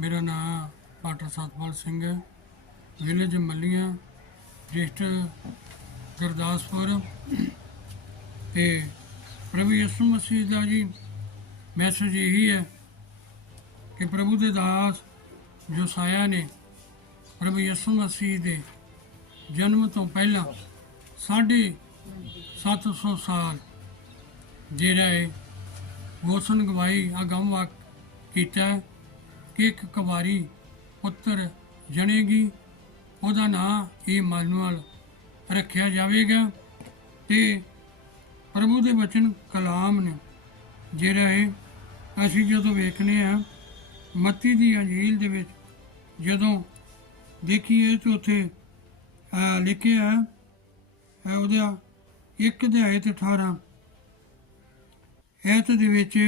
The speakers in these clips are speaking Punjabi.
ਮੇਰਾ ਨਾਮ ਪਾਟਰ ਸਤਪਾਲ ਸਿੰਘ ਹੈ। Village Mallian district Gurdaspur. ਤੇ ਪ੍ਰਭੂ ਯਿਸੂ ਮਸੀਹ ਦਾ ਜੀ ਮੈਸੇਜ ਇਹੀ ਹੈ ਕਿ ਪ੍ਰਭੂ ਦੇ ਦਾਸ ਜੋਸਾਇਆ ਨੇ ਪ੍ਰਭੂ ਯਿਸੂ ਮਸੀਹ ਦੇ ਜਨਮ ਤੋਂ ਪਹਿਲਾਂ ਸਾਢੇ 700 ਸਾਲ ਜਿਹੜਾ ਹੈ ਮੋਸਨ ਗਵਾਈ ਅਗੰਮ ਕੀਤਾ ਕਿ ਇੱਕ ਕੁਵਾਰੀ ਪੁੱਤਰ ਜਣੇਗੀ ਉਹਦਾ ਨਾਂ ਇਮਾਨੁਅਲ ਰੱਖਿਆ ਜਾਵੇਗਾ ਤੇ ਪ੍ਰਭੂ ਦੇ ਵਚਨ ਕਲਾਮ ਨੇ। ਜਿਹੜਾ ਹੈ ਅਸੀਂ ਜਦੋਂ ਵੇਖਨੇ ਆ, ਮੱਤੀ ਦੀ ਅੰਜੀਲ ਦੇ ਵਿੱਚ ਜਦੋਂ ਦੇਖੀਏ ਤਾਂ ਉੱਥੇ ਲਿਖਿਆ ਹੈ ਉਹਦਾ ਇੱਕ ਅਧਿਆਇ ਤੇ 18 ਐਤ ਦੇ ਵਿੱਚ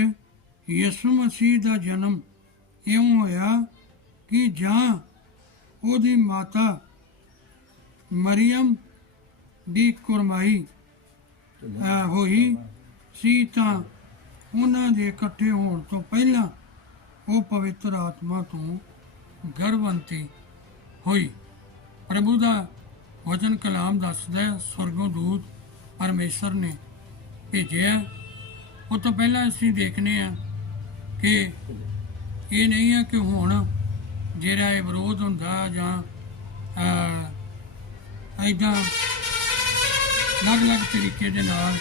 ਯਿਸੂ ਮਸੀਹ ਦਾ ਜਨਮ ਇਉਂ ਹੋਇਆ ਕਿ ਜਾਂ ਉਹਦੀ ਮਾਤਾ ਮਰੀਮ ਦੀ ਕੁਰਮਾਈ ਹੋਈ ਸੀ ਤਾਂ ਉਹਨਾਂ ਦੇ ਇਕੱਠੇ ਹੋਣ ਤੋਂ ਪਹਿਲਾਂ ਉਹ ਪਵਿੱਤਰ ਆਤਮਾ ਤੋਂ ਗਰਭਵੰਤੀ ਹੋਈ। ਪ੍ਰਭੂ ਦਾ ਵਚਨ ਕਲਾਮ ਦੱਸਦਾ ਹੈ, ਸਵਰਗੋਂ ਦੂਤ ਪਰਮੇਸ਼ਰ ਨੇ ਭੇਜਿਆ। ਉਹ ਤੋਂ ਪਹਿਲਾਂ ਅਸੀਂ ਦੇਖਨੇ ਆ ਕਿ ਇਹ ਨਹੀਂ ਹੈ ਕਿ ਹੁਣ ਜਿਹੜਾ ਇਹ ਵਿਰੋਧ ਹੁੰਦਾ ਜਾਂ ਐਦਾਂ ਅਲੱਗ-ਅਲੱਗ ਤਰੀਕੇ ਦੇ ਨਾਲ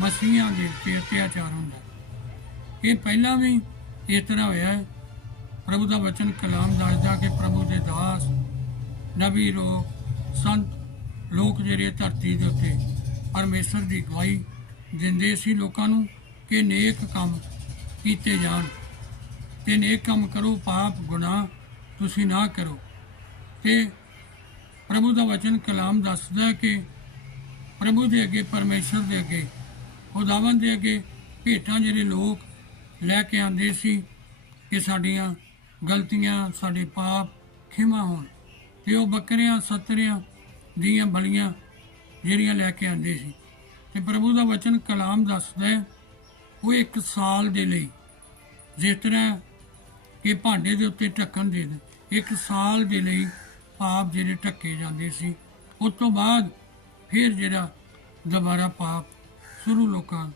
ਮਸੀਹਾਂ ਦੇ ਉੱਤੇ ਅਤਿਆਚਾਰ ਹੁੰਦਾ। ਇਹ ਪਹਿਲਾਂ ਵੀ ਇਸ ਤਰ੍ਹਾਂ ਹੋਇਆ। ਪ੍ਰਭੂ ਦਾ ਵਚਨ ਕਲਾਮ ਦੱਸਦਾ ਕਿ ਪ੍ਰਭੂ ਦੇ ਦਾਸ, ਨਬੀ ਲੋਕ, ਸੰਤ ਲੋਕ ਜਿਹੜੇ ਧਰਤੀ ਦੇ ਉੱਤੇ ਪਰਮੇਸ਼ਰ ਦੀ ਗਵਾਹੀ ਦਿੰਦੇ ਸੀ ਲੋਕਾਂ ਨੂੰ ਕਿ ਨੇਕ ਕੰਮ ਕੀਤੇ ਜਾਣ। ਤੇ ਨੇਕ ਕੰਮ ਕਰੋ, ਪਾਪ, ਗੁਨਾਹ ਤੁਸੀਂ ਨਾ ਕਰੋ। ਤੇ ਪ੍ਰਭੂ ਦਾ ਵਚਨ ਕਲਾਮ ਦੱਸਦਾ ਕਿ ਪ੍ਰਭੂ ਦੇ ਅੱਗੇ, ਪਰਮੇਸ਼ਰ ਦੇ ਅੱਗੇ ਖੁਦਾਵੰ ਦੇ ਅੱਗੇ ਭੇਟਾਂ ਜਿਹੜੇ ਲੋਕ ਲੈ ਕੇ ਆਉਂਦੇ ਸੀ ਕਿ ਸਾਡੀਆਂ ਗਲਤੀਆਂ, ਸਾਡੇ ਪਾਪ ਖਿਮਾ ਹੋਣ ਤੇ ਉਹ ਬੱਕਰੀਆਂ, ਸੱਤਰਿਆਂ ਦੀਆਂ ਬਲੀਆਂ ਜਿਹੜੀਆਂ ਲੈ ਕੇ ਆਉਂਦੇ ਸੀ। ਤੇ ਪ੍ਰਭੂ ਦਾ ਵਚਨ ਕਲਾਮ ਦੱਸਦਾ ਉਹ ਇੱਕ ਸਾਲ ਦੇ ਲਈ ਜਿਸ ਤਰ੍ਹਾਂ ਕਿ ਭਾਂਡੇ ਦੇ ਉੱਤੇ ਢੱਕਣ ਦੇ ਦੇ ਇੱਕ ਸਾਲ ਦੇ ਲਈ ਪਾਪ ਜਿਹੜੇ ਢੱਕੇ ਜਾਂਦੇ ਸੀ। ਉਸ ਤੋਂ ਬਾਅਦ ਫਿਰ ਜਿਹੜਾ ਦੁਬਾਰਾ ਪਾਪ ਸ਼ੁਰੂ ਲੋਕਾਂ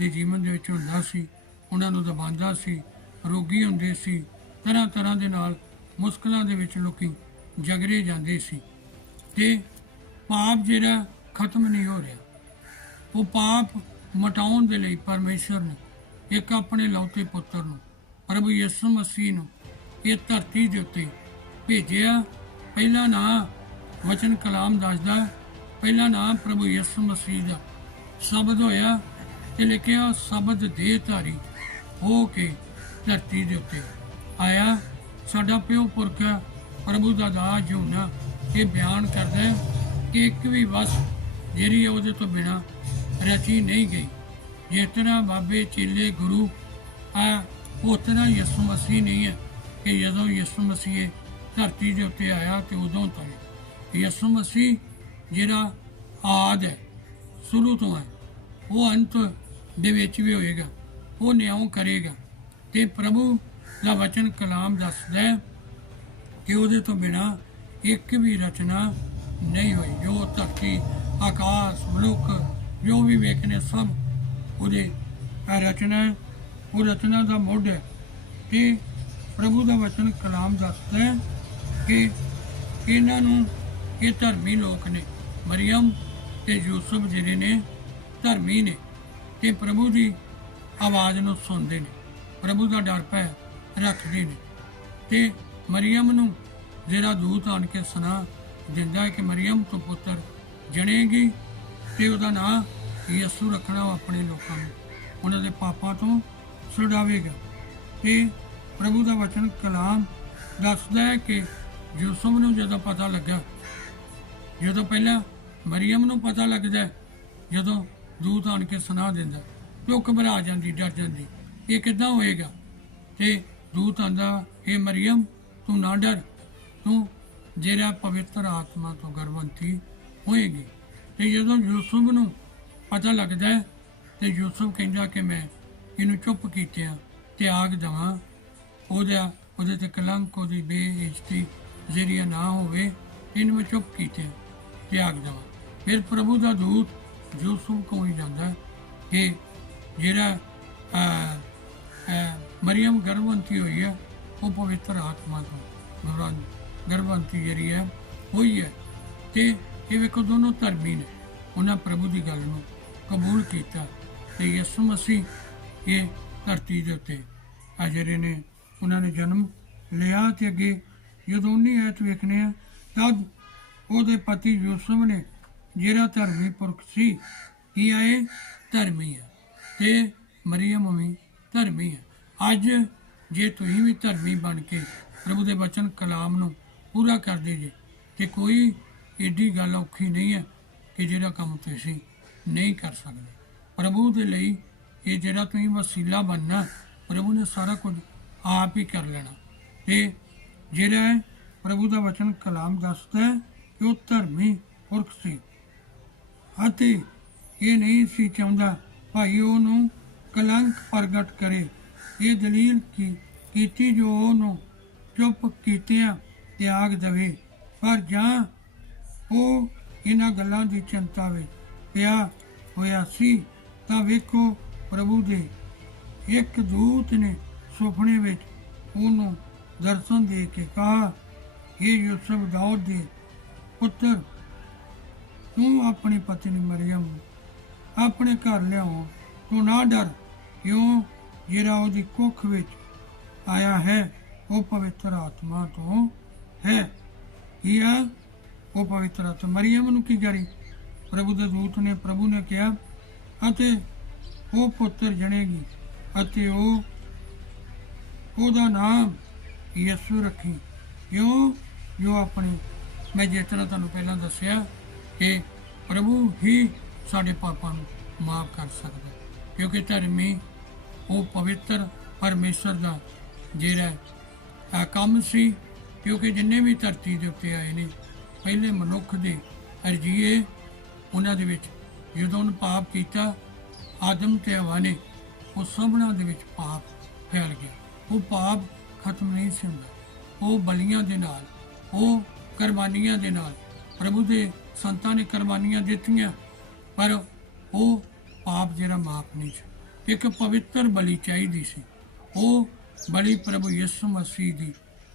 ਦੇ ਜੀਵਨ ਦੇ ਵਿੱਚ ਹੁੰਦਾ ਸੀ, ਉਹਨਾਂ ਨੂੰ ਦਬਾਉਂਦਾ ਸੀ, ਰੋਗੀ ਹੁੰਦੇ ਸੀ ਤਰ੍ਹਾਂ ਤਰ੍ਹਾਂ ਦੇ ਨਾਲ ਮੁਸ਼ਕਲਾਂ ਦੇ ਵਿੱਚ ਲੋਕੀ ਜਗਰੇ ਜਾਂਦੇ ਸੀ। ਤੇ ਪਾਪ ਜਿਹੜਾ ਖਤਮ ਨਹੀਂ ਹੋ ਰਿਹਾ। ਉਹ ਪਾਪ ਮਟਾਉਣ ਦੇ ਲਈ ਪਰਮੇਸ਼ਰ ਨੇ, ਇੱਕ ਆਪਣੇ ਲੌਤੇ ਪੁੱਤਰ ਨੂੰ ਪ੍ਰਭੂ ਯਿਸੂ ਮਸੀਹ ਨੂੰ ਇਹ ਧਰਤੀ ਦੇ ਉੱਤੇ ਭੇਜਿਆ। ਪਹਿਲਾ ਨਾਂ ਵਚਨ ਕਲਾਮ ਦੱਸਦਾ ਪਹਿਲਾ ਨਾਂ ਪ੍ਰਭੂ ਯਿਸੂ ਮਸੀਹ ਦਾ ਸ਼ਬਦ ਹੋਇਆ ਤੇ ਲਿਖਿਆ ਸ਼ਬਦ ਦੇ ਧਾਰੀ ਹੋ ਕੇ ਧਰਤੀ ਦੇ ਉੱਤੇ ਆਇਆ। ਸਾਡਾ ਪਿਓ ਪੁਰਖ ਪ੍ਰਭੂ ਦਾ ਦਾਸ ਯੋਨਾ ਇਹ ਬਿਆਨ ਕਰਦਾ ਹੈ ਕਿ ਇੱਕ ਵੀ ਵਸ ਜਿਹੜੀ ਉਹਦੇ ਤੋਂ ਬਿਨਾ ਰਚੀ ਨਹੀਂ ਗਈ। ਜਿਸ ਤਰ੍ਹਾਂ ਬਾਬੇ ਚੇਲੇ ਗੁਰੂ ਆ ਉਸ ਤਰ੍ਹਾਂ ਯਿਸੂ ਮਸੀਹ ਨਹੀਂ ਹੈ ਕਿ ਜਦੋਂ ਯਿਸੂ ਮਸੀਹ ਧਰਤੀ ਦੇ ਉੱਤੇ ਆਇਆ ਤੇ ਉਦੋਂ ਤੋਂ ਯਿਸੂ ਮਸੀਹ ਜਿਹੜਾ ਆਦ ਹੈ ਸ਼ੁਰੂ ਤੋਂ ਹੈ ਉਹ ਅੰਤ ਦੇ ਵਿੱਚ ਵੀ ਹੋਏਗਾ ਉਹ ਨਿਆਂ ਕਰੇਗਾ ਤੇ ਪ੍ਰਭੂ ਦਾ ਵਚਨ ਕਲਾਮ ਦੱਸਦਾ ਹੈ ਕਿ ਉਹਦੇ ਤੋਂ ਬਿਨਾ ਇੱਕ ਵੀ ਰਚਨਾ ਨਹੀਂ ਹੋਈ। ਜੋ ਧਰਤੀ ਆਕਾਸ਼ ਮਲੁੱਖ ਜੋ ਵੀ ਵੇਖਨੇ ਸਭ ਉਹਦੇ ਰਚਨਾ ਹੈ, ਉਹ ਰਚਨਾ ਦਾ ਮੁੱਢ ਹੈ ਤੇ ਪ੍ਰਭੂ ਦਾ ਵਚਨ ਕਲਾਮ ਦੱਸਦਾ ਹੈ ਕਿ ਇਹਨਾਂ ਨੂੰ ਇਹ ਧਰਮੀ ਲੋਕ ਨੇ ਮਰੀਮ ਤੇ ਯੂਸਫ ਜਿਹੜੇ ਨੇ ਧਰਮੀ ਨੇ ਤੇ ਪ੍ਰਭੂ ਦੀ ਆਵਾਜ਼ ਨੂੰ ਸੁਣਦੇ ਨੇ। ਪ੍ਰਭੂ ਦਾ ਡਰ ਪੈ ਰੱਖਦੇ ਨੇ ਤੇ ਮਰੀਮ ਨੂੰ ਜਿਹੜਾ ਦੂਤ ਆਣ ਕੇ ਸੁਣਾ ਦਿੰਦਾ ਹੈ ਕਿ ਮਰੀਮ ਤੋਂ ਪੁੱਤਰ ਜਣੇਗੀ ਤੇ ਉਹਦਾ ਨਾਂ ਯਿਸੂ ਰੱਖਣਾ ਉਹ ਆਪਣੇ ਲੋਕਾਂ ਨੂੰ। ਉਹਨਾਂ ਦੇ ਪਾਪਾਂ ਤੋਂ ਛੁਡਾਵੇਗਾ ਤੇ ਪ੍ਰਭੂ ਦਾ ਵਚਨ ਕਲਾਮ ਦੱਸਦਾ ਹੈ ਕਿ ਯੂਸਫ ਨੂੰ ਜਦੋਂ ਪਤਾ ਲੱਗਾ ਜਦੋਂ ਪਹਿਲਾਂ ਮਰੀਮ ਨੂੰ ਪਤਾ ਲੱਗਦਾ ਜਦੋਂ ਦੂਤ ਆਣ ਕੇ ਸੁਣਾ ਦਿੰਦਾ ਤੇ ਉਹ ਘਬਰਾ ਜਾਂਦੀ ਡਰ ਜਾਂਦੀ ਇਹ ਕਿੱਦਾਂ ਹੋਏਗਾ? ਤੇ ਦੂਤ ਆਂਦਾ ਇਹ ਮਰੀਮ ਤੂੰ ਨਾ ਡਰ ਤੂੰ ਜਿਹੜਾ ਪਵਿੱਤਰ ਆਤਮਾ ਤੋਂ ਗਰਭਵੰਤੀ ਹੋਏਗੀ। ਤੇ ਜਦੋਂ ਯੂਸਫ ਨੂੰ ਪਤਾ ਲੱਗਦਾ ਹੈ, ਤੇ ਯੂਸਫ ਕਹਿੰਦਾ ਕਿ ਮੈਂ ਇਹਨੂੰ ਚੁੱਪ ਕੀਤਿਆਂ ਤਿਆਗ ਦਵਾਂ। ਉਹਦਾ ਉਹਦੇ ਤੇ ਕਲੰਕ ਉਹਦੀ ਬੇਇੱਜ਼ਤੀ ਜ਼ਰੀਆ ਨਾ ਹੋਵੇ ਇਹਨੂੰ ਮੈਂ ਚੁੱਪ ਕੀਤਿਆਂ ਤਿਆਗ ਦੇਵਾਂ। ਫਿਰ ਪ੍ਰਭੂ ਦਾ ਦੂਤ ਯੂਸੁਫ ਕੋਲ ਜਾਂਦਾ ਕਿ ਜਿਹੜਾ ਅਹ, ਅਹ, ਮਰੀਮ ਗਰਭਵਤੀ ਹੋਈ ਹੈ ਉਹ ਪਵਿੱਤਰ ਆਤਮਾ ਤੋਂ ਗਰਭਵੰ- ਗਰਭਵਤੀ ਜਿਹੜੀ ਹੈ ਹੋਈ ਹੈ ਤੇ ਇਹ ਵੇਖੋ ਦੋਨੋਂ ਧਰਮੀ ਨੇ। ਉਹਨਾਂ ਪ੍ਰਭੂ ਦੀ ਗੱਲ ਨੂੰ ਕਬੂਲ ਕੀਤਾ ਤੇ ਯਿਸੂ ਮਸੀਹ ਇਹ ਧਰਤੀ ਦੇ ਉੱਤੇ। ਆ ਜਿਹੜੇ ਨੇ ਉਹਨਾਂ ਨੇ ਜਨਮ ਲਿਆ ਤੇ ਅੱਗੇ ਜਦੋਂ ਉਨੀ ਐਤ ਵੇਖਨੇ ਆ, ਤਦ ਉਹਦੇ ਪਤੀ ਯੂਸਫ ਨੇ ਜਿਹੜਾ ਧਰਮੀ ਪੁਰਖ ਸੀ, ਕੀ ਆਏ ਧਰਮੀ ਆ। ਤੇ ਮਰੀਮ ਵੀ ਧਰਮੀ ਆ। ਅੱਜ ਜੇ ਤੁਸੀਂ ਵੀ ਧਰਮੀ ਬਣ ਕੇ ਪ੍ਰਭੂ ਦੇ ਬਚਨ ਕਲਾਮ ਨੂੰ ਪੂਰਾ ਕਰਦੇ ਜੇ, ਤੇ ਕੋਈ ਏਡੀ ਗੱਲ ਔਖੀ ਨਹੀਂ ਹੈ ਕਿ ਜਿਹੜਾ ਕੰਮ ਤੁਸੀਂ ਨਹੀਂ ਕਰ ਸਕਦੇ। ਪ੍ਰਭੂ ਦੇ ਲਈ ਇਹ ਜਿਹੜਾ ਤੁਸੀਂ ਵਸੀਲਾ ਬਣਨਾ, ਪ੍ਰਭੂ ਨੇ ਸਾਰਾ ਕੁਝ ਆਪ ਹੀ ਕਰ ਲੈਣਾ। ਤੇ ਜਿਹੜਾ ਪ੍ਰਭੂ ਦਾ ਵਚਨ ਕਲਾਮ ਦੱਸਦਾ ਹੈ ਕਿ ਉਹ ਧਰਮੀ ਪੁਰਖ ਸੀ। ਅਤੇ ਇਹ ਨਹੀਂ ਸੀ ਚਾਹੁੰਦਾ, ਭਾਈ ਉਹਨੂੰ ਕਲੰਕ ਪ੍ਰਗਟ ਕਰੇ। ਇਹ ਦਲੀਲ ਕੀ, ਕੀਤੀ ਜੋ ਉਹਨੂੰ ਚੁੱਪ ਕੀਤਿਆਂ ਤਿਆਗ ਦੇਵੇ। ਪਰ ਜਾਂ ਉਹ ਇਹਨਾਂ ਗੱਲਾਂ ਦੀ ਚਿੰਤਾ ਵਿੱਚ ਪਿਆ ਹੋਇਆ ਸੀ, ਤਾਂ ਵੇਖੋ ਪ੍ਰਭੂ ਦੇ ਇੱਕ ਦੂਤ ਨੇ ਸੁਪਨੇ ਵਿੱਚ ਉਹਨੂੰ ਦਰਸ਼ਨ ਦੇ ਕੇ ਕਹਾ ਇਹ ਯੂਸਫ ਦਾਊਦ ਦੇ ਪੁੱਤਰ, ਤੂੰ ਆਪਣੀ ਪਤਨੀ ਮਰੀਮ ਆਪਣੇ ਘਰ ਲਿਆਓ। ਤੂੰ ਨਾ ਡਰ, ਕਿਉਂ? ਜਿਹੜਾ ਉਹਦੀ ਕੁੱਖ ਵਿੱਚ ਆਇਆ ਹੈ, ਉਹ ਪਵਿੱਤਰ ਆਤਮਾ ਤੋਂ ਹੈ। ਕੀ ਆ? ਉਹ ਪਵਿੱਤਰ ਆਤਮਾ ਮਰੀਮ ਨੂੰ ਕੀ ਕਰੀ? ਪ੍ਰਭੂ ਦੇ ਦੂਤ ਨੇ ਪ੍ਰਭੂ ਨੇ ਕਿਹਾ, ਅਤੇ ਉਹ ਪੁੱਤਰ ਜਣੇਗੀ ਅਤੇ ਉਹ ਉਹਦਾ ਨਾਮ ਯਿਸੂ ਰੱਖੀ। ਕਿਉਂ? ਜੋ ਆਪਣੇ ਮੈਂ ਜਿਸ ਤਰ੍ਹਾਂ ਤੁਹਾਨੂੰ ਪਹਿਲਾਂ ਦੱਸਿਆ ਕਿ ਪ੍ਰਭੂ ਹੀ ਸਾਡੇ ਪਾਪਾਂ ਨੂੰ ਮਾਫ ਕਰ ਸਕਦਾ ਕਿਉਂਕਿ ਧਰਮੀ ਉਹ ਪਵਿੱਤਰ ਪਰਮੇਸ਼ਰ ਦਾ ਜਿਹੜਾ ਕੰਮ ਸੀ, ਕਿਉਂਕਿ ਜਿੰਨੇ ਵੀ ਧਰਤੀ ਦੇ ਉੱਤੇ ਆਏ ਨੇ, ਪਹਿਲੇ ਮਨੁੱਖ ਦੇ ਅਰਜੀਏ ਉਹਨਾਂ ਦੇ ਵਿੱਚ ਜਦੋਂ ਉਹਨੇ ਪਾਪ ਕੀਤਾ ਆਦਮ ਤੇ ਹਵਾ ਨੇ ਉਹ ਸਭਨਾਂ ਦੇ ਵਿੱਚ ਪਾਪ ਫੈਲ ਗਿਆ ਉਹ ਪਾਪ ਖਤਮ ਨਹੀਂ ਸੀ ਹੁੰਦਾ। ਉਹ ਬਲੀਆਂ ਦੇ ਨਾਲ, ਉਹ ਕੁਰਬਾਨੀਆਂ ਦੇ ਨਾਲ, ਪ੍ਰਭੂ ਦੇ ਸੰਤਾਂ ਨੇ ਕੁਰਬਾਨੀਆਂ ਦਿੱਤੀਆਂ, ਪਰ ਉਹ ਪਾਪ ਜਿਹੜਾ ਮਾਫ ਨਹੀਂ ਸੀ। ਇੱਕ ਪਵਿੱਤਰ ਬਲੀ ਚਾਹੀਦੀ ਸੀ। ਉਹ ਬਲੀ ਪ੍ਰਭੂ ਯਿਸੂ ਮਸੀਹ ਦੀ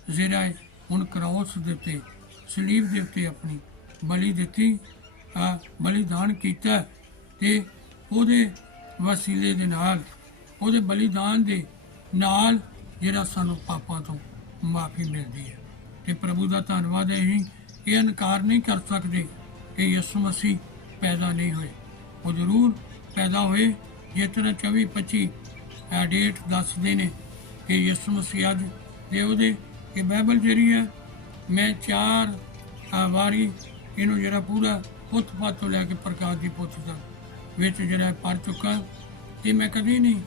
ਜਿਹੜਾ ਹੈ। ਹੁਣ ਕ੍ਰਾਸ ਦੇ ਉੱਤੇ, ਸਲੀਬ ਦੇ ਉੱਤੇ ਆਪਣੀ ਬਲੀ ਦਿੱਤੀ ਬਲੀਦਾਨ ਕੀਤਾ ਤੇ ਉਹਦੇ ਵਸੀਲੇ ਦੇ ਨਾਲ, ਉਹਦੇ ਬਲੀਦਾਨ ਦੇ ਨਾਲ ਜਿਹੜਾ ਸਾਨੂੰ ਪਾਪਾਂ ਤੋਂ ਮਾਫੀ ਮਿਲਦੀ ਹੈ। ਤੇ ਪ੍ਰਭੂ ਦਾ ਧੰਨਵਾਦ ਹੈ ਅਸੀਂ ਇਹ ਇਨਕਾਰ ਨਹੀਂ ਕਰ ਸਕਦੇ ਕਿ ਯਿਸੂ ਮਸੀਹ ਪੈਦਾ ਨਹੀਂ ਹੋਏ। ਉਹ ਜ਼ਰੂਰ ਪੈਦਾ ਹੋਏ, ਜਿਸ ਤਰ੍ਹਾਂ 24 25 ਡੇਟ ਦੱਸਦੇ ਨੇ ਕਿ ਯਿਸੂ ਮਸੀਹ ਅੱਜ ਦੇ ਉਹਦੇ ਇਹ ਬਾਈਬਲ ਜਿਹੜੀ ਹੈ, ਮੈਂ ਚਾਰ ਵਾਰੀ ਇਹਨੂੰ ਜਿਹੜਾ ਪੂਰਾ ਪੁੱਤ ਪਾਤ ਤੋਂ ਲੈ ਕੇ ਪ੍ਰਕਾਸ਼ ਦੀ ਪੁੱਤ ਤੱਕ ਵਿੱਚ ਜਿਹੜਾ ਪੜ ਚੁੱਕਾ, ਇਹ ਮੈਂ ਕਦੀ ਨਹੀਂ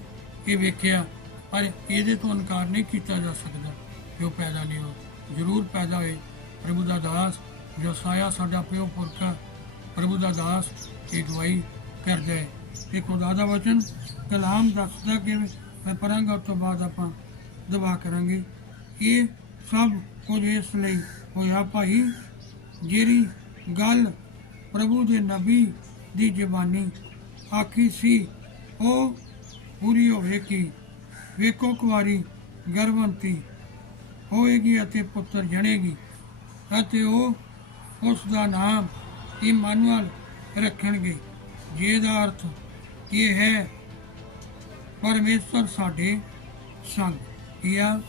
ਇਹ ਵੇਖਿਆ, ਪਰ ਇਹਦੇ ਤੋਂ ਇਨਕਾਰ ਨਹੀਂ ਕੀਤਾ ਜਾ ਸਕਦਾ। ਜੋ ਪੈਦਾ ਨਹੀਂ ਹੋ ਜ਼ਰੂਰ ਪੈਦਾ ਹੋਏ। ਪ੍ਰਭੂ ਦਾ ਦਾਸ, ਜੋ ਸਾਇਆ ਸਾਡਾ ਪਿਓ ਪੁਰਖਾ ਪ੍ਰਭੂ ਦਾ ਦਾਸ, ਇਹ ਦਵਾਈ ਕਰ ਜਾਏ ਕਿ ਖੁਦਾ ਦਾ ਵਚਨ, ਕਲਾਮ ਦੱਸਦਾ ਕਿ ਮੈਂ ਪੜਾਂਗਾ ਉਸ ਤੋਂ ਬਾਅਦ ਆਪਾਂ ਦਵਾ ਕਰਾਂਗੇ। ਇਹ ਸਭ ਕੁਝ ਇਸ ਲਈ ਹੋਇਆ ਭਾਈ, ਜਿਹੜੀ ਗੱਲ ਪ੍ਰਭੂ ਦੇ ਨਬੀ ਦੀ ਜ਼ਬਾਨੀ ਆਖੀ ਸੀ, ਉਹ ਪੂਰੀ ਹੋਵੇਗੀ। ਵੇਖੋ ਕੁਆਰੀ ਗਰਭਵਤੀ ਹੋਏਗੀ ਅਤੇ ਪੁੱਤਰ ਜਣੇਗੀ ਅਤੇ ਉਹ ਉਸ ਦਾ ਨਾਮ ਇਮਾਨੁਅਲ ਰੱਖਣਗੇ, ਜਿਹਦਾ ਅਰਥ ਇਹ ਹੈ ਪਰਮੇਸ਼ਰ ਸਾਡੇ ਸੰਗ। ਕੀ ਆ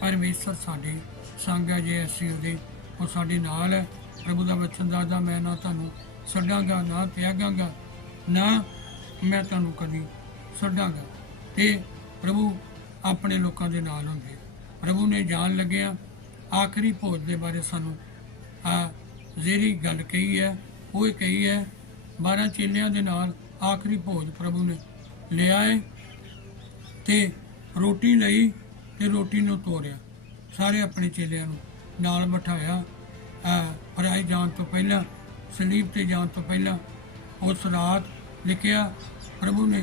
ਪਰਮੇਸ਼ਰ ਸਾਡੇ ਸੰਗ ਹੈ ਜੇ ਅਸੀਂ ਉਹਦੇ, ਉਹ ਸਾਡੇ ਨਾਲ ਹੈ। ਪ੍ਰਭੂ ਦਾ ਵਚਨ ਦੱਸਦਾ, ਮੈਂ ਨਾ ਤੁਹਾਨੂੰ ਛੱਡਾਂਗਾ, ਨਾ ਤਿਆਗਾਂਗਾ, ਨਾ ਮੈਂ ਤੁਹਾਨੂੰ ਕਦੀ ਛੱਡਾਂਗਾ ਤੇ ਪ੍ਰਭੂ ਆਪਣੇ ਲੋਕਾਂ ਦੇ ਨਾਲ ਹੁੰਦੇ ਪ੍ਰਭੂ ਨੇ ਜਾਣ ਲੱਗਿਆ ਆਖਰੀ ਭੋਜ ਦੇ ਬਾਰੇ ਸਾਨੂੰ ਆ ਜਿਹੜੀ ਗੱਲ ਕਹੀ ਹੈ, ਉਹ ਇਹ ਕਹੀ ਹੈ 12 ਚੇਲਿਆਂ ਦੇ ਨਾਲ ਆਖਰੀ ਭੋਜ ਪ੍ਰਭੂ ਨੇ ਲਿਆ ਹੈ ਤੇ ਰੋਟੀ ਲਈ ਤੇ ਰੋਟੀ ਨੂੰ ਤੋੜਿਆ ਸਾਰੇ ਆਪਣੇ ਚੇਲਿਆਂ ਨੂੰ ਨਾਲ ਬਿਠਾਇਆ। ਅਹ ਫਰਾਈ ਜਾਣ ਤੋਂ ਪਹਿਲਾਂ, ਸਲੀਬ ਤੇ ਜਾਣ ਤੋਂ ਪਹਿਲਾਂ ਉਸ ਰਾਤ ਲਿਖਿਆ ਪ੍ਰਭੂ ਨੇ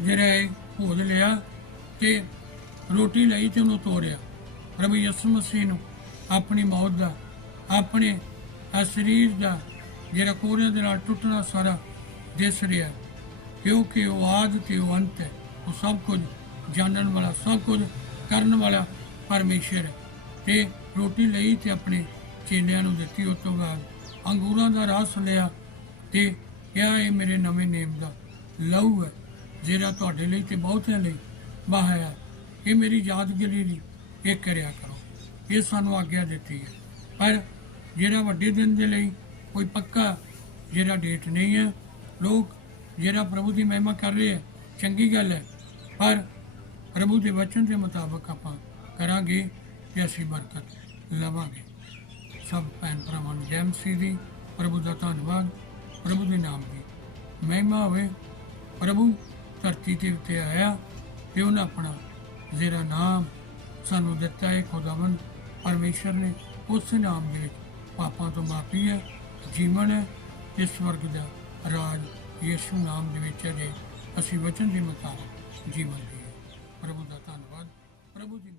ਜਿਹੜਾ ਇਹ ਭੋਜ ਲਿਆ ਤੇ ਰੋਟੀ ਲਈ ਤੇ ਉਹਨੂੰ ਤੋੜਿਆ ਪ੍ਰਭੂ ਯਿਸੂ ਮਸੀਹ ਨੂੰ ਆਪਣੀ ਮੌਤ ਦਾ, ਆਪਣੇ ਆ ਸਰੀਰ ਦਾ ਜਿਹੜਾ ਕੋਰਿਆਂ ਦੇ ਨਾਲ ਟੁੱਟਣਾ ਸਾਰਾ ਦਿਸ ਰਿਹਾ। ਕਿਉਂਕਿ ਉਹ ਆਦ ਤੇ ਉਹ ਅੰਤ ਹੈ। ਉਹ ਸਭ ਕੁਝ ਜਾਣਨ ਵਾਲਾ, ਸਭ ਕੁਝ ਕਰਨ ਵਾਲਾ ਪਰਮੇਸ਼ਰ ਹੈ। ਤੇ ਰੋਟੀ ਲਈ ਤੇ ਆਪਣੇ ਚੇਲਿਆਂ ਨੂੰ ਦਿੱਤੀ ਉਸ ਤੋਂ ਬਾਅਦ ਅੰਗੂਰਾਂ ਦਾ ਰਸ ਲਿਆ ਤੇ ਕਿਹਾ, ਇਹ ਮੇਰੇ ਨਵੇਂ ਨੇਮ ਦਾ ਲਹੂ ਹੈ, ਜਿਹੜਾ ਤੁਹਾਡੇ ਲਈ ਤੇ ਬਹੁਤਿਆਂ ਲਈ ਵਹਾਇਆ ਇਹ ਮੇਰੀ ਯਾਦਗਿਰੀ ਲਈ ਇਹ ਕਰਿਆ ਕਰੋ। ਇਹ ਸਾਨੂੰ ਆਗਿਆ ਦਿੱਤੀ ਹੈ। ਪਰ ਜਿਹੜਾ ਵੱਡੇ ਦਿਨ ਦੇ ਲਈ ਕੋਈ ਪੱਕਾ ਜਿਹੜਾ ਡੇਟ ਨਹੀਂ ਹੈ, ਲੋਕ ਜਿਹੜਾ ਪ੍ਰਭੂ ਦੀ ਮਹਿਮਾ ਕਰ ਰਹੇ ਹੈ, ਚੰਗੀ ਗੱਲ ਹੈ। ਪਰ ਪ੍ਰਭੂ ਦੇ ਵਚਨ ਦੇ ਮੁਤਾਬਕ ਆਪਾਂ ਕਰਾਂਗੇ ਤੇ ਅਸੀਂ ਬਰਕਤ ਲਵਾਂਗੇ। ਸਭ ਭੈਣ ਭਰਾਵਾਂ ਨੂੰ ਜੈ ਮਸੀਹ ਦੀ ਪ੍ਰਭੂ ਦਾ ਧੰਨਵਾਦ, ਪ੍ਰਭੂ ਦੇ ਨਾਮ ਦੀ ਮਹਿਮਾ ਹੋਵੇ। ਪ੍ਰਭੂ ਧਰਤੀ ਤੇ ਉੱਤੇ ਆਇਆ ਤੇ ਉਹਨੇ ਆਪਣਾ ਜਿਹੜਾ ਨਾਮ ਸਾਨੂੰ ਦਿੱਤਾ। ਹੈ ਖੁਦਾਵੰਦ ਪਰਮੇਸ਼ਰ ਨੇ ਉਸ ਨਾਮ ਦੇ ਵਿੱਚ ਪਾਪਾਂ ਤੋਂ ਮਾਫੀ ਹੈ ਜੀਵਨ ਹੈ ਤੇ ਵਰਗ ਦਾ ਰਾਜ ਯਿਸੂ ਨਾਮ ਦੇ ਵਿੱਚ ਹੈ ਜੇ ਅਸੀਂ ਵਚਨ ਦੇ ਮੁਤਾਬਕ ਜੀਵਨ ਜੀਏ। ਪ੍ਰਭੂ ਦਾ ਧੰਨਵਾਦ। ਪ੍ਰਭੂ ਜੀ